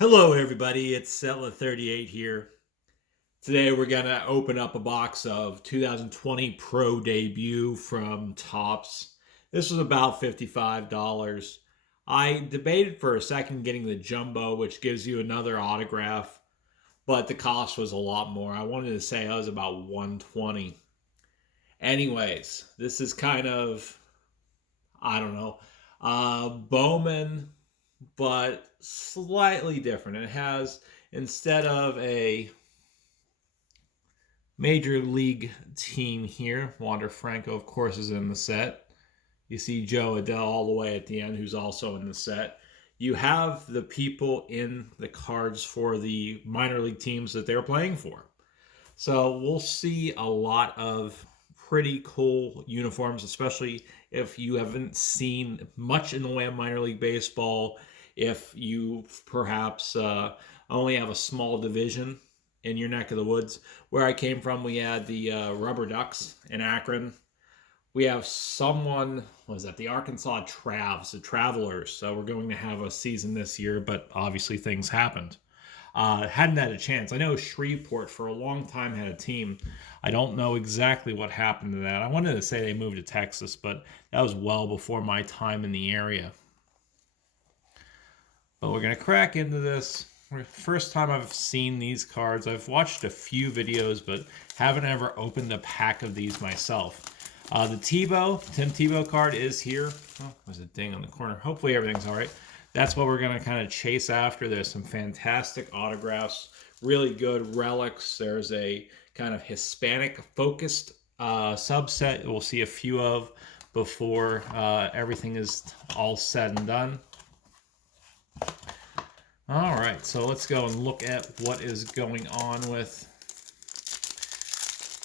Hello, everybody. It's Settler38 here. Today, we're going to open up a box of 2020 Pro Debut from Topps. This was about $55. I debated for a second getting the Jumbo, which gives you another autograph, but the cost was a lot more. I wanted to say I was about 120. Anyways, this is kind of, I don't know, Bowman, but slightly different. It has, instead of a major league team here, Wander Franco, of course, is in the set. You see Joe Adele all the way at the end, who's also in the set. You have the people in the cards for the minor league teams that they're playing for. So we'll see a lot of pretty cool uniforms, especially if you haven't seen much in the way of minor league baseball. If you perhaps only have a small division in your neck of the woods. Where I came from, we had the Rubber Ducks in Akron. We have someone, what was that, the Arkansas Travs, the Travelers. So we're going to have a season this year, but obviously things happened. Hadn't had a chance. I know Shreveport for a long time had a team. I don't know exactly what happened to that. I wanted to say they moved to Texas, but that was well before my time in the area. But we're going to crack into this. First time I've seen these cards. I've watched a few videos, but haven't ever opened a pack of these myself. The Tim Tebow card is here. Oh, there's a ding on the corner. Hopefully everything's all right. That's what we're going to kind of chase after. There's some fantastic autographs, really good relics. There's a kind of Hispanic-focused subset we'll see a few of before everything is all said and done. All right, so let's go and look at what is going on with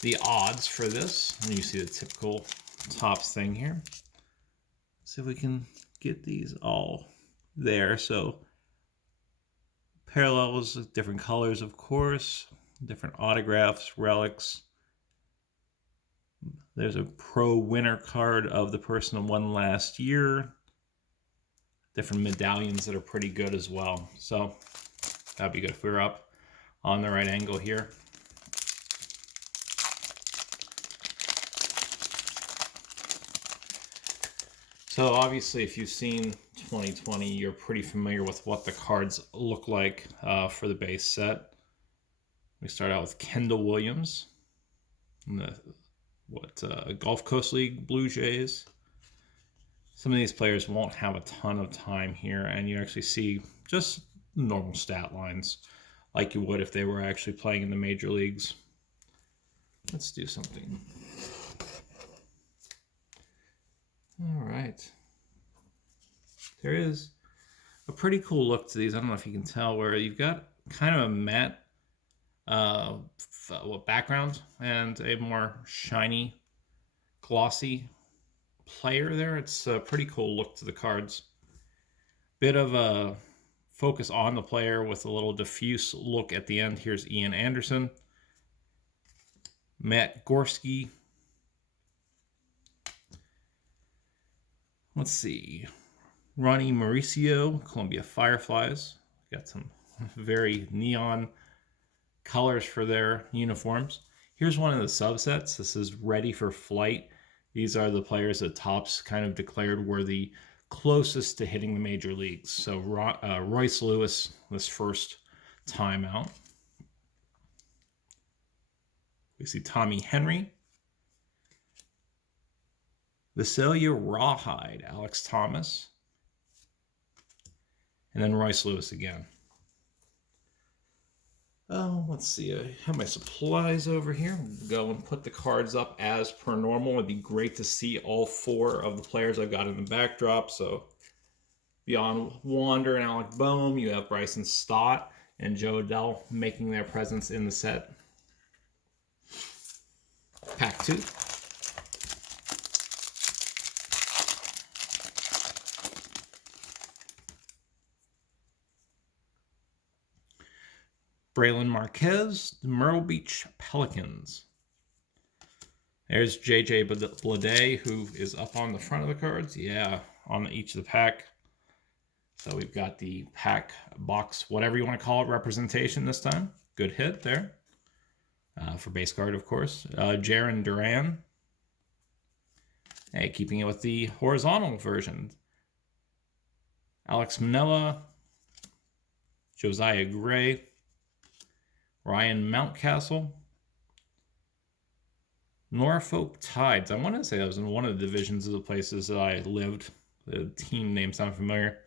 the odds for this. And you see the typical Topps thing here. See if we can get these all there. So parallels, different colors, of course, different autographs, relics. There's a pro winner card of the person who won last year. Different medallions that are pretty good as well. So that'd be good if we were up on the right angle here. So obviously, if you've seen 2020, you're pretty familiar with what the cards look like for the base set. We start out with Kendall Williams, in the Gulf Coast League Blue Jays. Some of these players won't have a ton of time here, and you actually see just normal stat lines like you would if they were actually playing in the major leagues. Let's do something. All right. There is a pretty cool look to these. I don't know if you can tell, where you've got kind of a matte background and a more shiny, glossy player there. It's a pretty cool look to the cards. Bit of a focus on the player with a little diffuse look at the end. Here's Ian Anderson, Matt Gorski. Let's see. Ronnie Mauricio, Columbia Fireflies. Got some very neon colors for their uniforms. Here's one of the subsets. This is Ready for Flight. These are the players that Topps kind of declared were the closest to hitting the major leagues. So Royce Lewis, this first time out. We see Tommy Henry. Visalia Rawhide, Alex Thomas. And then Royce Lewis again. Oh, let's see. I have my supplies over here. Go and put the cards up as per normal. It'd be great to see all four of the players I've got in the backdrop. So beyond Wander and Alec Boehm, you have Bryson Stott and Joe Adele making their presence in the set. Pack 2. Braylon Marquez, the Myrtle Beach Pelicans. There's JJ Bleday, who is up on the front of the cards. Yeah, on each of the pack. So we've got the pack, box, whatever you want to call it, representation this time. Good hit there. For base card, of course. Jarren Duran. Hey, keeping it with the horizontal version. Alex Manella. Josiah Gray. Ryan Mountcastle. Norfolk Tides. I want to say that was in one of the divisions of the places that I lived. The team name sound familiar.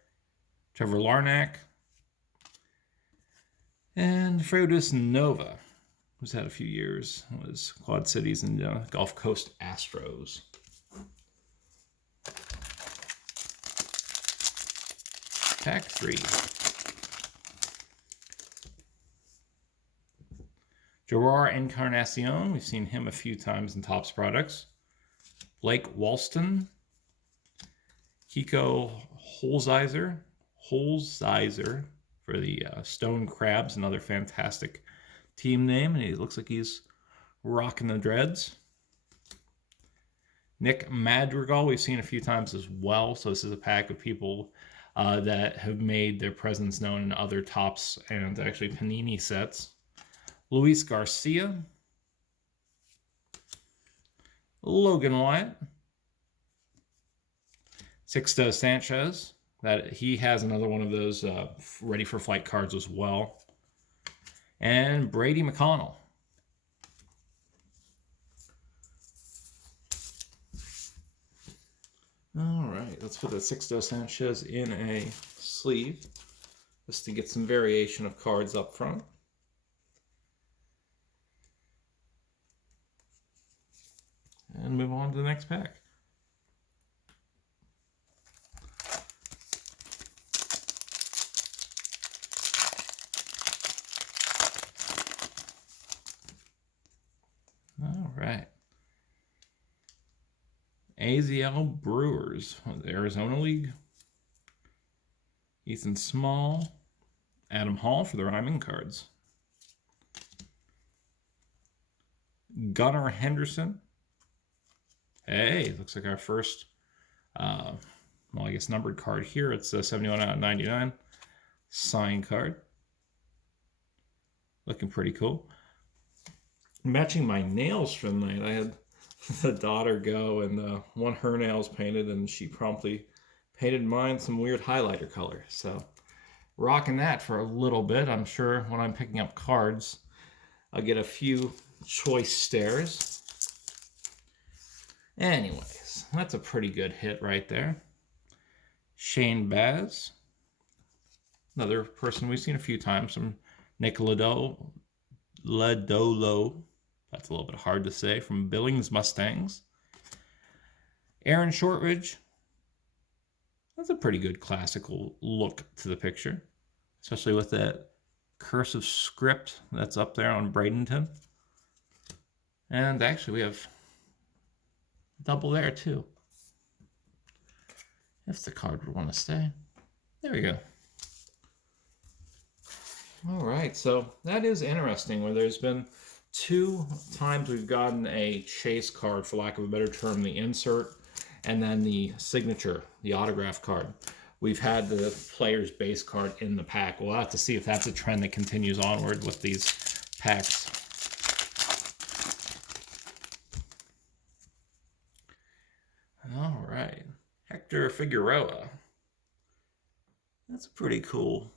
Trevor Larnack. And Freudis Nova, who's had a few years. It was Quad Cities and Gulf Coast Astros. Pack 3. Gerard Encarnacion. We've seen him a few times in Topps products. Blake Walston. Kiko Holzizer for the Stone Crabs, another fantastic team name. And he looks like he's rocking the dreads. Nick Madrigal, we've seen a few times as well. So this is a pack of people that have made their presence known in other Topps and actually Panini sets. Luis Garcia. Logan Wyatt. Sixto Sanchez. That he has another one of those ready for flight cards as well. And Brady McConnell. All right, let's put the Sixto Sanchez in a sleeve just to get some variation of cards up front. And move on to the next pack. All right. AZL Brewers, the Arizona League. Ethan Small. Adam Hall for the rhyming cards. Gunnar Henderson. Hey, looks like our first, well, I guess numbered card here. It's a 71 out of 99 sign card. Looking pretty cool. Matching my nails for the night. I had the daughter go and want her nails painted, and she promptly painted mine some weird highlighter color. So rocking that for a little bit. I'm sure when I'm picking up cards, I'll get a few choice stares. Anyways, that's a pretty good hit right there. Shane Baz. Another person we've seen a few times from Nick Ledolo. That's a little bit hard to say. From Billings Mustangs. Aaron Shortridge. That's a pretty good classical look to the picture. Especially with that cursive script that's up there on Bradenton. And actually we have double there too. If the card would want to stay. There we go. All right, so that is interesting where there's been 2 times we've gotten a chase card, for lack of a better term, the insert, and then the signature, the autograph card. We've had the player's base card in the pack. We'll have to see if that's a trend that continues onward with these packs. All right, Hector Figueroa. That's a pretty cool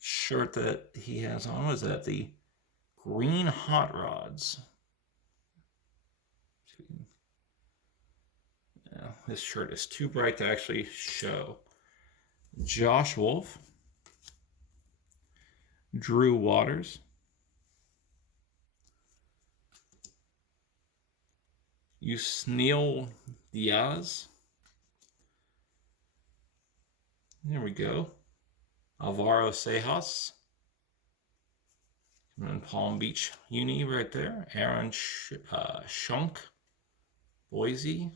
shirt that he has on. Was that the green hot rods? Yeah, this shirt is too bright to actually show. Josh Wolf. Drew Waters. Yusniel Diaz. There we go. Alvaro Sejas. And Palm Beach Uni right there. Aaron Shunk. Boise.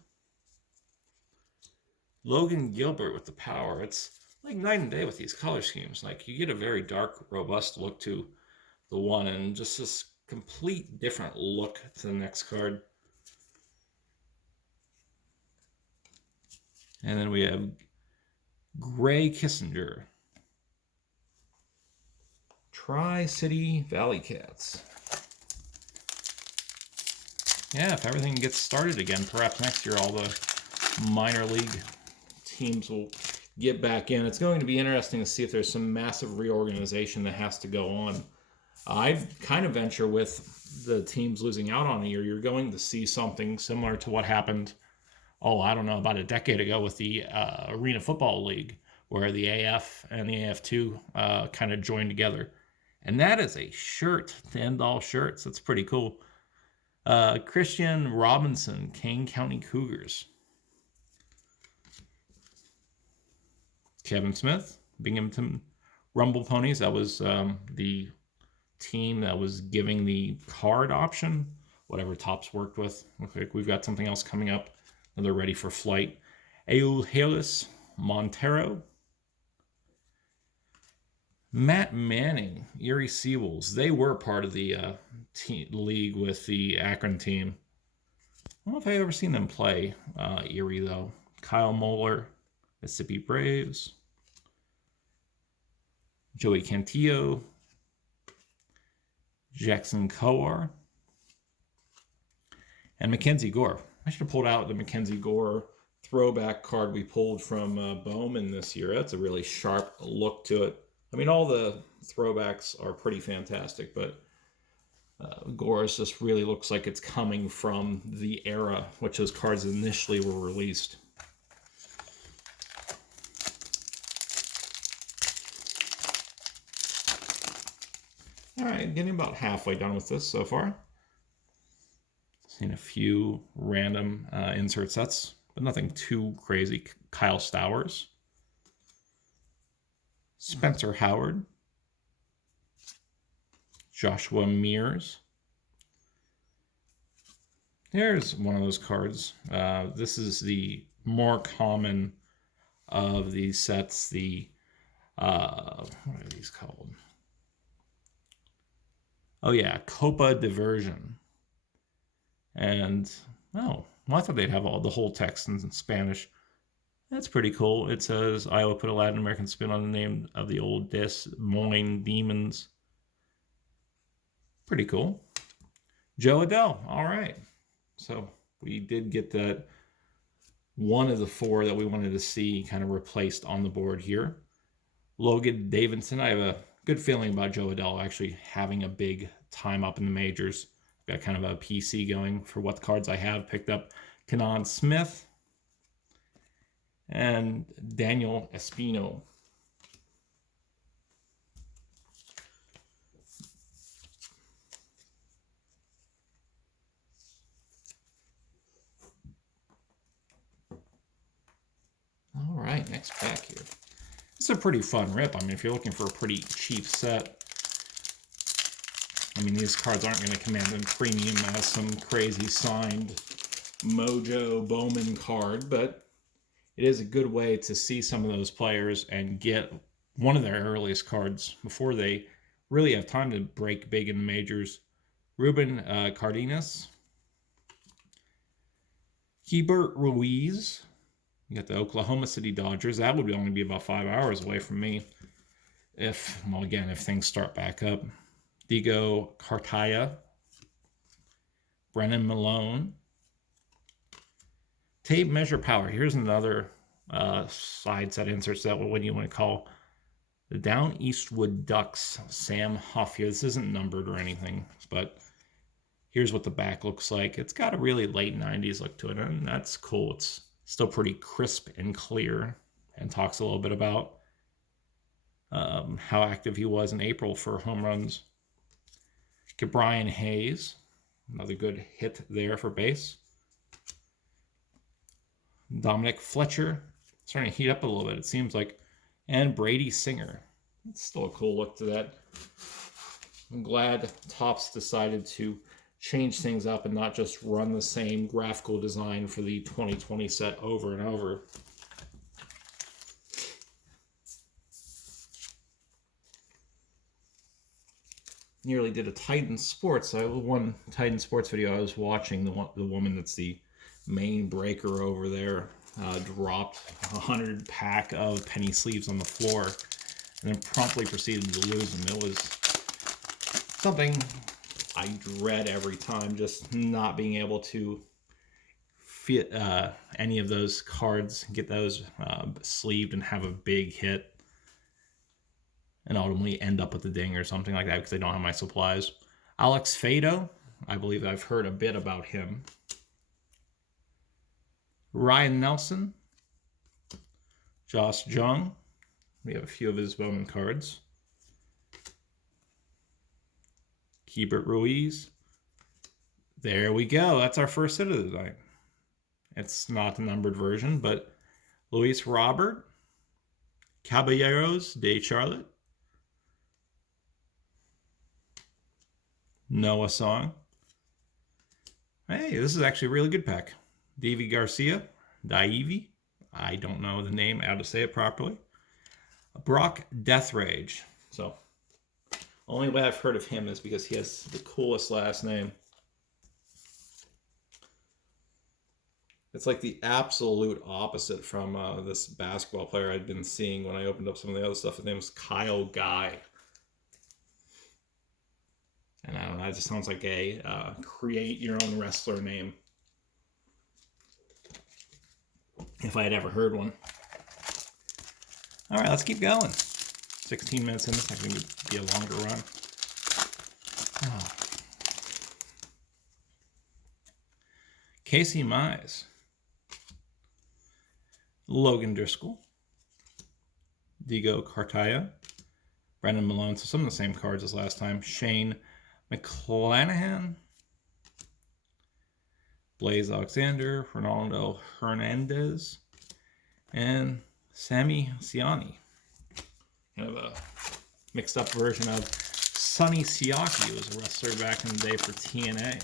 Logan Gilbert with the power. It's like night and day with these color schemes. Like you get a very dark, robust look to the one and just this complete different look to the next card. And then we have Gray Kissinger. Tri-City Valley Cats. Yeah, if everything gets started again, perhaps next year all the minor league teams will get back in. It's going to be interesting to see if there's some massive reorganization that has to go on. I kind of venture with the teams losing out on a year, you're going to see something similar to what happened, I don't know, about a decade ago with the Arena Football League, where the AF and the AF2 kind of joined together. And that is a shirt to end all shirts. That's pretty cool. Christian Robinson, Kane County Cougars. Kevin Smith, Binghamton Rumble Ponies. That was the team that was giving the card option, whatever Topps worked with. Looks like we've got something else coming up, and they're ready for flight. Eugelis Montero. Matt Manning, Erie Seawolves. They were part of the league with the Akron team. I don't know if I've ever seen them play Erie, though. Kyle Moeller, Mississippi Braves. Joey Cantillo. Jackson Kowar. And Mackenzie Gore. I should have pulled out the Mackenzie Gore throwback card we pulled from Bowman this year. That's a really sharp look to it. I mean, all the throwbacks are pretty fantastic, but Gore's just really looks like it's coming from the era which those cards initially were released. All right, getting about halfway done with this so far. Seen a few random insert sets, but nothing too crazy. Kyle Stowers. Spencer Howard. Joshua Mears. There's one of those cards. This is the more common of these sets. The, what are these called? Oh yeah, Copa Diversion. And, well, I thought they'd have the whole text in Spanish. That's pretty cool. It says, Iowa put a Latin American spin on the name of the old Des Moines Demons. Pretty cool. Joe Adell. All right. So we did get that one of the four that we wanted to see kind of replaced on the board here. Logan Davidson. I have a good feeling about Joe Adell actually having a big time up in the majors. Got kind of a PC going for what cards I have picked up. Kenan Smith. And Daniel Espino. All right, next pack here. It's a pretty fun rip. I mean, if you're looking for a pretty cheap set, I mean, these cards aren't going to command a premium as some crazy signed Mojo Bowman card, but it is a good way to see some of those players and get one of their earliest cards before they really have time to break big in the majors. Ruben Cardenas. Hebert Ruiz. You got the Oklahoma City Dodgers. That would only be about 5 hours away from me. If things start back up. Diego Cartaya. Brennan Malone. Tape measure power. Here's another side set insert set. What do you want to call the Down Eastwood Ducks? Sam Huff here. This isn't numbered or anything, but here's what the back looks like. It's got a really late 90s look to it, and that's cool. It's still pretty crisp and clear, and talks a little bit about how active he was in April for home runs. Brian Hayes, another good hit there for base. Dominic Fletcher, starting to heat up a little bit, it seems like. And Brady Singer. It's still a cool look to that. I'm glad Topps decided to change things up and not just run the same graphical design for the 2020 set over and over. Nearly did a Titan Sports. One Titan Sports video I was watching, the woman that's the main breaker over there. dropped 100 pack of penny sleeves on the floor and then promptly proceeded to lose them. It was something I dread every time, just not being able to fit any of those cards, get those sleeved and have a big hit and ultimately end up with the ding or something like that because I don't have my supplies. Alex Fado, I believe I've heard a bit about him. Ryan Nelson, Josh Jung, we have a few of his Bowman cards. Keibert Ruiz. There we go. That's our first hit of the night. It's not the numbered version, but Luis Robert, Caballeros de Charlotte, Noah Song. Hey, this is actually a really good pack. Davy Garcia, Daivi, I don't know the name, how to say it properly. Brock Death Rage. So, only way I've heard of him is because he has the coolest last name. It's like the absolute opposite from this basketball player I'd been seeing when I opened up some of the other stuff. His name was Kyle Guy. And I don't know, it just sounds like a create your own wrestler name. If I had ever heard one. All right, let's keep going. 16 minutes in, this is going to be a longer run. Oh. Casey Mize. Logan Driscoll. Diego Cartaya. Brendan Malone. So some of the same cards as last time. Shane McClanahan. Blaze Alexander. Ronaldo Hernandez. And Sammy Siani. Kind of a mixed up version of Sonny Siaki, who was a wrestler back in the day for TNA. I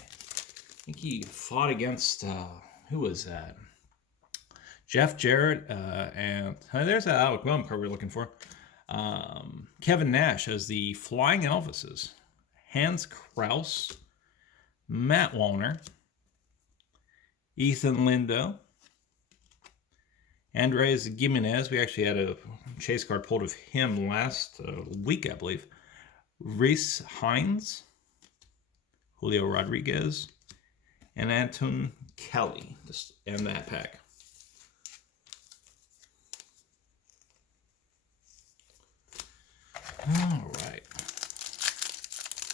think he fought against, who was that? Jeff Jarrett, and there's that Alec Bowman card we were looking for. Kevin Nash as the Flying Elvises. Hans Kraus, Matt Wallner, Ethan Lindo, Andres Gimenez. We actually had a chase card pulled of him last week, I believe. Reese Hines, Julio Rodriguez, and Anton Kelly. Just end that pack. All right.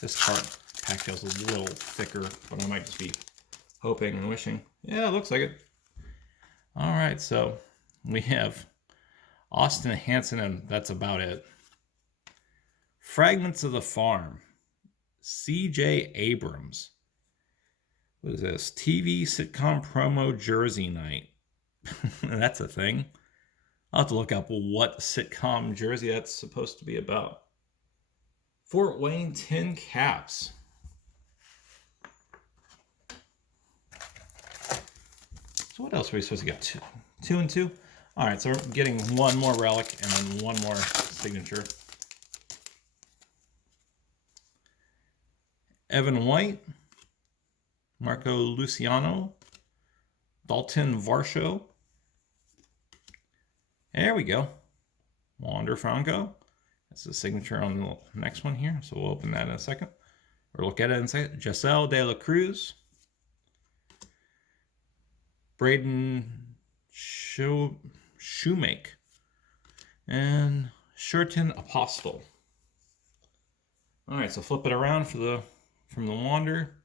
This card pack feels a little thicker, but I might just be hoping and wishing. Yeah, it looks like it. All right, so we have Austin Hansen, and that's about it. Fragments of the Farm. C.J. Abrams. What is this? TV sitcom promo Jersey night. That's a thing. I'll have to look up what sitcom jersey that's supposed to be about. Fort Wayne Tin Caps. So what else are we supposed to get? Two and two? All right, so we're getting one more relic and then one more signature. Evan White, Marco Luciano, Dalton Varsho. There we go. Wander Franco. That's the signature on the next one here. So we'll open that in a second. Or look at it in a second. Giselle De La Cruz. Braden Shoemake. And Shurton Apostle. Alright, so flip it around for from the Wander.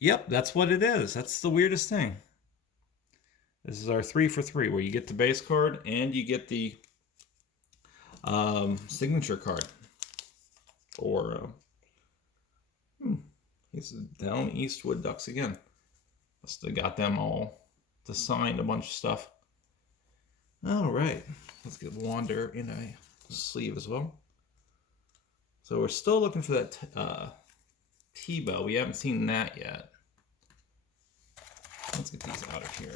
Yep, that's what it is. That's the weirdest thing. This is our 3 for 3, where you get the base card and you get the signature card. Or he's down Eastwood Ducks again. Must have got them all to sign a bunch of stuff. All right, let's get Wander in a sleeve as well. So we're still looking for that Tebow. We haven't seen that yet. Let's get these out of here.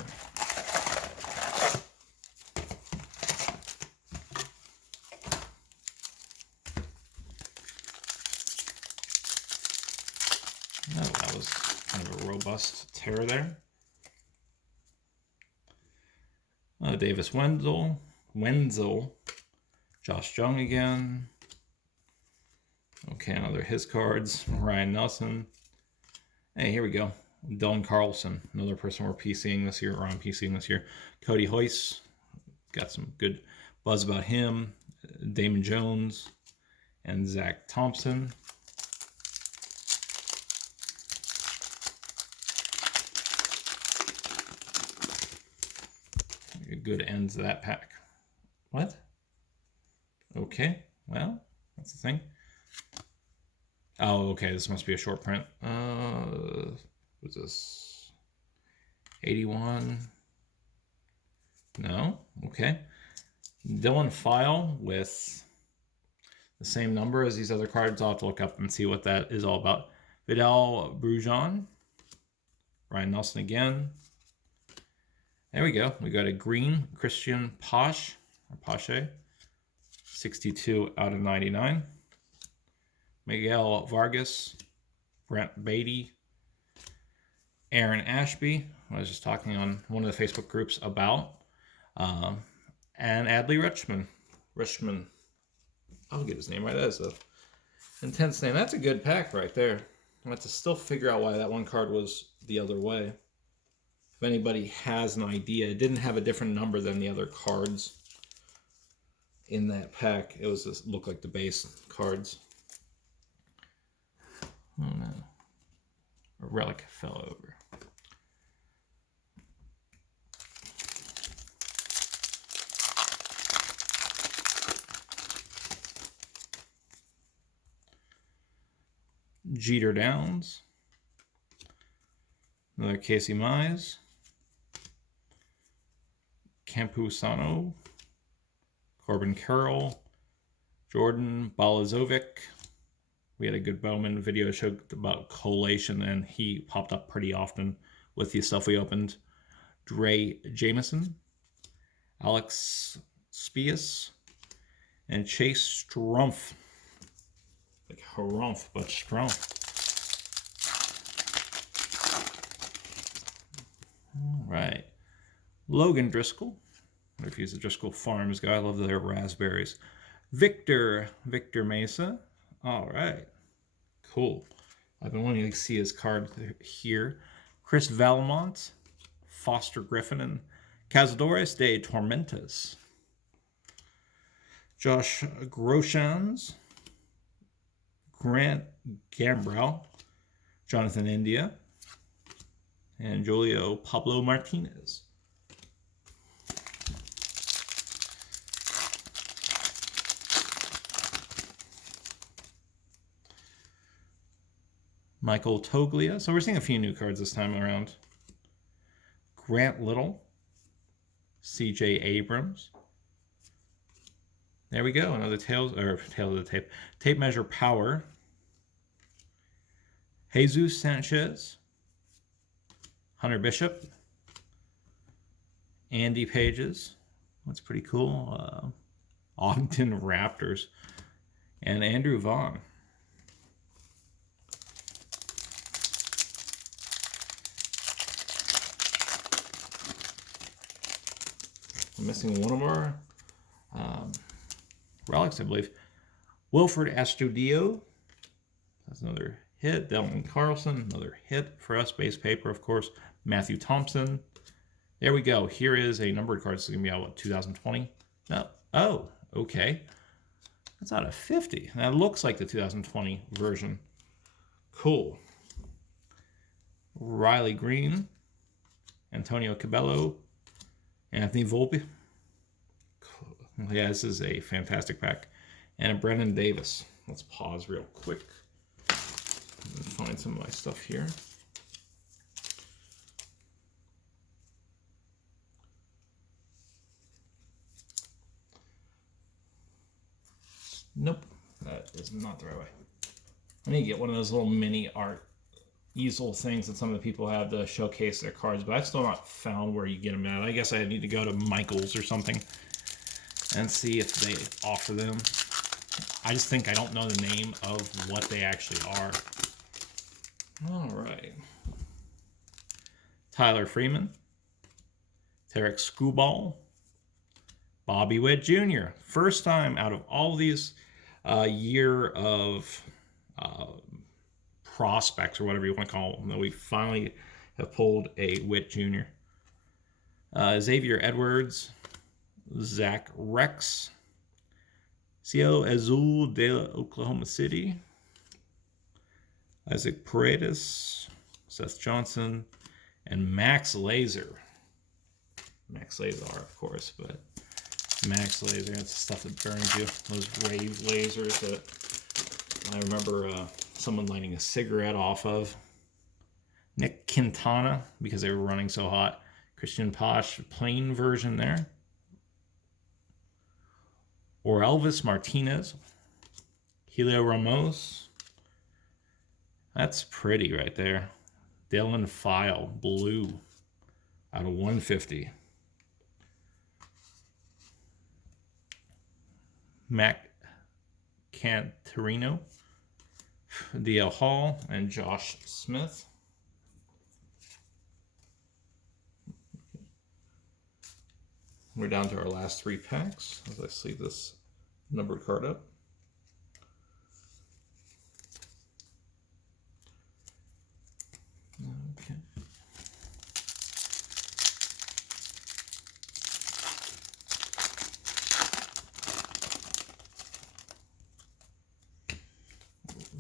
Oh, that was kind of a robust tear there. Davis Wenzel, Josh Jung again. Okay, another his cards. Ryan Nelson. Hey, here we go. Dylan Carlson, another person we're PCing this year, or I'm PCing this year. Cody Hoyce, got some good buzz about him. Damon Jones and Zach Thompson. A good end to that pack. What? Okay, well, that's the thing. Oh, okay, this must be a short print. What's this? 81. No, okay. Dylan File with the same number as these other cards. I'll have to look up and see what that is all about. Vidal Brujon. Ryan Nelson again. There we go. We got a green Christian Pache. 62 out of 99. Miguel Vargas. Brent Beatty. Aaron Ashby. I was just talking on one of the Facebook groups about. And Adley Rutschman. I'll get his name right. That is an intense name. That's a good pack right there. I have to still figure out why that one card was the other way. If anybody has an idea, it didn't have a different number than the other cards in that pack. It was just looked like the base cards. Oh no. A Relic fell over. Jeter Downs. Another Casey Mize. Campusano. Corbin Carroll. Jordan Balazovic. We had a good Bowman video show about collation, and he popped up pretty often with the stuff we opened. Dre Jameson. Alex Spias. And Chase Strumpf. Like Harumph, but Strumpf. All right. Logan Driscoll. I wonder if he's a Driscoll Farms guy. I love their raspberries. Victor Mesa. All right. Cool. I've been wanting to see his card here. Chris Valmont. Foster Griffin and Cazadores de Tormentas. Josh Groshans. Grant Gambrell, Jonathan India, and Julio Pablo Martinez. Michael Toglia. So we're seeing a few new cards this time around. Grant Little, C.J. Abrams. There we go. Another tail of the tape. Tape measure power. Jesus Sanchez. Hunter Bishop. Andy Pages. That's pretty cool. Ogden Raptors. And Andrew Vaughn. I'm missing one of our relics, I believe. Wilfred Astudillo. That's another hit. Dylan Carlson, another hit for us. Base paper, of course. Matthew Thompson. There we go. Here is a numbered card. This is going to be out, what, 2020? No. Oh, okay. That's out of 50. That looks like the 2020 version. Cool. Riley Green. Antonio Cabello. Anthony Volpe. Yeah, this is a fantastic pack. And a Brennan Davis. Let's pause real quick and find some of my stuff here. Nope, that is not the right way. I need to get one of those little mini art easel things that some of the people have to showcase their cards, but I've still not found where you get them at. I guess I need to go to Michael's or something and see if they offer them. I just think I don't know the name of what they actually are. All right. Tyler Freeman. Tarek Skubal. Bobby Witt Jr. First time out of all these year of prospects, or whatever you want to call them, that we finally have pulled a Witt Jr. Xavier Edwards, Zach Rex, Cielo Azul de Oklahoma City, Isaac Paredes, Seth Johnson, and Max Laser. Max Lazar, of course, but Max Laser, that's the stuff that burns you. Those rave lasers that I remember someone lighting a cigarette off of. Nick Quintana, because they were running so hot. Christian Posh, plain version there. Or Elvis Martinez. Helio Ramos. That's pretty right there. Dylan File, blue, out of 150. Mac Cantarino, DL Hall, and Josh Smith. We're down to our last 3 packs as I sleeve this numbered card up. Okay.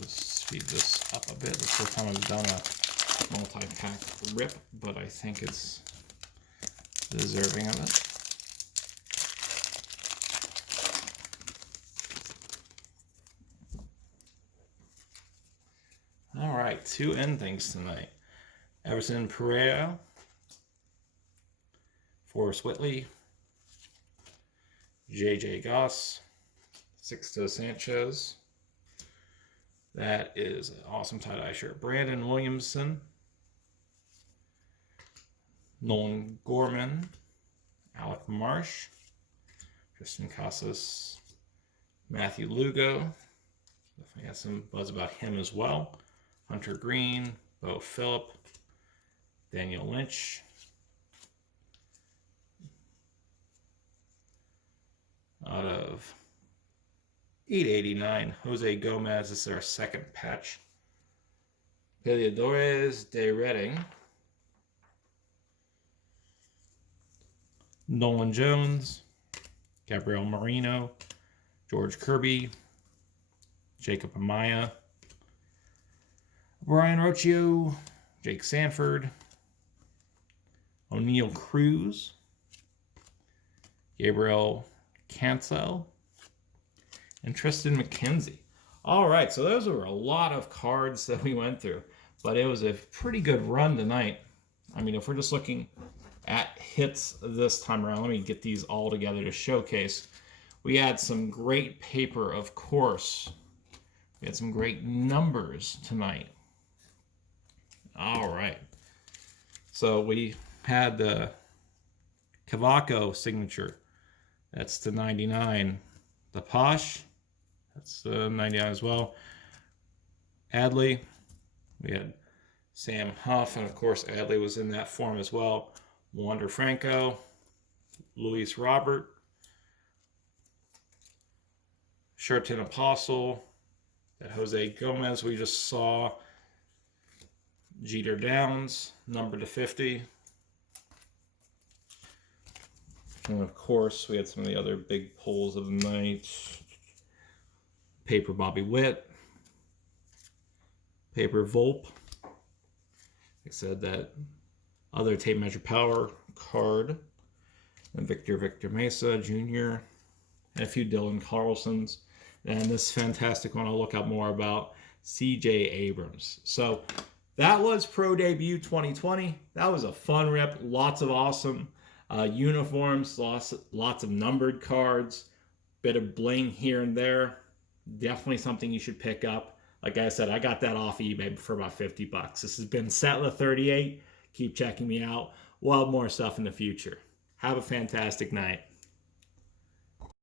Let's speed this up a bit. This is the first time I've done a multi-pack rip, but I think it's deserving of it. All right, 2 end things tonight. Everson Pereira, Forrest Whitley, J.J. Goss, Sixto Sanchez. That is an awesome tie-dye shirt. Brandon Williamson, Nolan Gorman, Alec Marsh, Tristan Casas, Matthew Lugo. Definitely got some buzz about him as well. Hunter Green, Bo Phillip, Daniel Lynch, out of 889, Jose Gomez. This is our second patch. Peleadores de Redding, Nolan Jones, Gabriel Marino, George Kirby, Jacob Amaya, Brian Rocchio, Jake Sanford, O'Neill Cruz, Gabriel Cancel, and Tristan McKenzie. All right, so those were a lot of cards that we went through, but it was a pretty good run tonight. I mean, if we're just looking at hits this time around, let me get these all together to showcase. We had some great paper, of course. We had some great numbers tonight. All right. So we had the Cavaco signature. That's the 99. The Posh, that's the 99 as well. Adley, we had Sam Huff, and of course Adley was in that form as well. Wander Franco, Luis Robert, Sherton Apostle, that Jose Gomez we just saw, Jeter Downs, number to 50. And of course, we had some of the other big pulls of the night. Paper Bobby Witt. Paper Volpe. I said that other tape measure power card. And Victor Mesa Jr. And a few Dylan Carlsons. And this fantastic one I'll look up more about, C.J. Abrams. So that was Pro Debut 2020. That was a fun rip. Lots of awesome uniforms, lots of numbered cards, bit of bling here and there. Definitely something you should pick up. Like I said, I got that off eBay for about $50. This has been Settler38. Keep checking me out. We'll have more stuff in the future. Have a fantastic night.